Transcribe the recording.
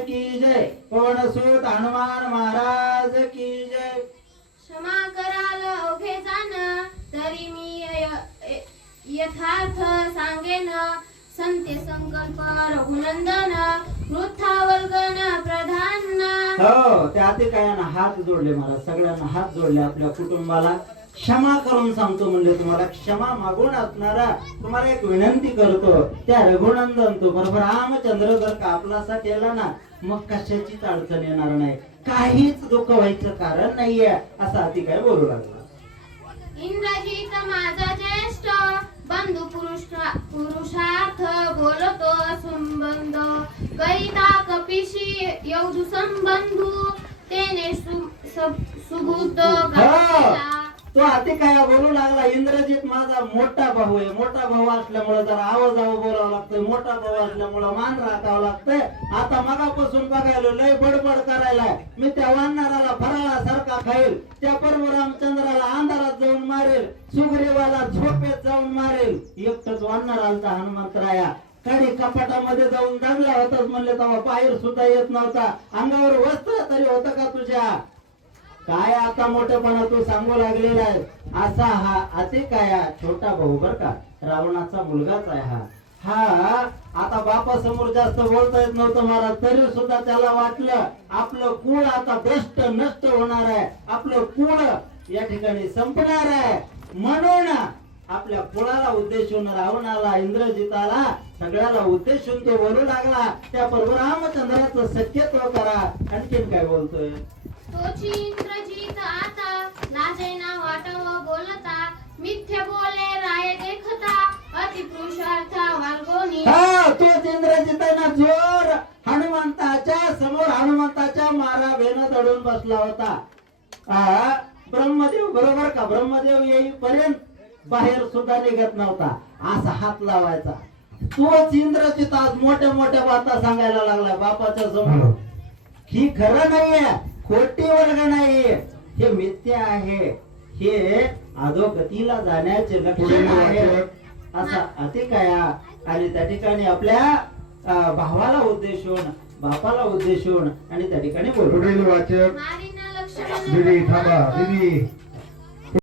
की जय, पवनसूत हनुमान महाराज की जय. क्षमा कराल अवघे जाण, तरी मी यथार्थ सांगेन. संत्य संकल्प रघुनंदन, वृथावल्गन प्रधान. हो त्या ते काय ना हात जोडले, मला सगळ्यांना हात जोडले. आपल्या कुटुंबाला क्षमा करून सांगतो म्हणजे तुम्हाला क्षमा मागून असणारा तुम्हाला एक विनंती करतो. त्या रघुनंदन तो बरोबर रामचंद्र जर का आपलासा केला ना, मग कशाचीच अडचण येणार नाही, काहीच दुःख व्हायचं कारण नाहीये, असं अति काय बोलू लागला. इंद्रजित माझा ज्येष्ठ, बंधू पुरुषार्थ बोलतो संबंध. करिता कपिशी येऊ संबंधू, तेने सुबुद्ध घातला. तो अति काय बोलू लागला. इंद्रजित माझा मोठा भाऊ आहे, मोठा भाऊ असल्यामुळे जरा आवाजावर बोलावं लागतंय, मोठा भाऊ असल्यामुळे मान राखावं लागतंय. आता मगापासून बघायला लय बडबड करायला, मी त्या वानराला फराळासारखा खाईल, त्या परम रामचंद्राला अंधारात जाऊन मारेल, सुग्रीवाला झोपेत जाऊन मारेल. एकटच वानर आलता हनुमंतराया, कडी कपाटामध्ये जाऊन दडला होताच म्हणले तेव्हा बाहेर सुद्धा येत नव्हता. अंगावर वस्त्र तरी होतं का तुझ्या? काय आता मोठेपणा तू सांगू लागलेला आहे. असा हा अति काय छोटा भाऊ बर का, रावणाचा मुलगाच आहे हा. हा आता बापासमोर जास्त बोलता येत नव्हतं मला, तरी सुद्धा त्याला वाटलं आपलं कुळ आता भ्रष्ट नष्ट होणार आहे, आपलं कुळ या ठिकाणी संपणार आहे. म्हणून आपल्या कुळाला उद्देशून रावणाला, इंद्रजिताला, सगळ्याला उद्देशून तो बोलू लागला. त्या परशुरामचंद्राचं सत्यत्व करा. आणखीन काय बोलतोय? तोची इंद्रजित आता लाजेना वाटव बोलता, मिथ्य बोले राय देखता, अति पुरुषार्थ वाल्गोनी. हा तोच इंद्रजित ना जोर हनुमंताच्या समोर, हनुमंताच्या मारा भेन दडून बसला होता. ब्रह्मदेव बरोबर का, ब्रह्मदेव येईपर्यंत बाहेर सुद्धा निघत नव्हता, असा हात लावायचा. तोच इंद्रजित आज मोठ्या मोठ्या बाता सांगायला लागला बापाच्या समोर. ही खरं नाहीये, खोटी वर्ग नाहीये, हे मिथ्या आहे, हे अधोगतीला जाण्याचे लक्षण आहे, असा अति काय. आणि त्या ठिकाणी आपल्या भावाला उद्देशून, बापाला उद्देशून आणि त्या ठिकाणी बोलू. मारीना लक्ष्मण दीदी थांबा दीदी.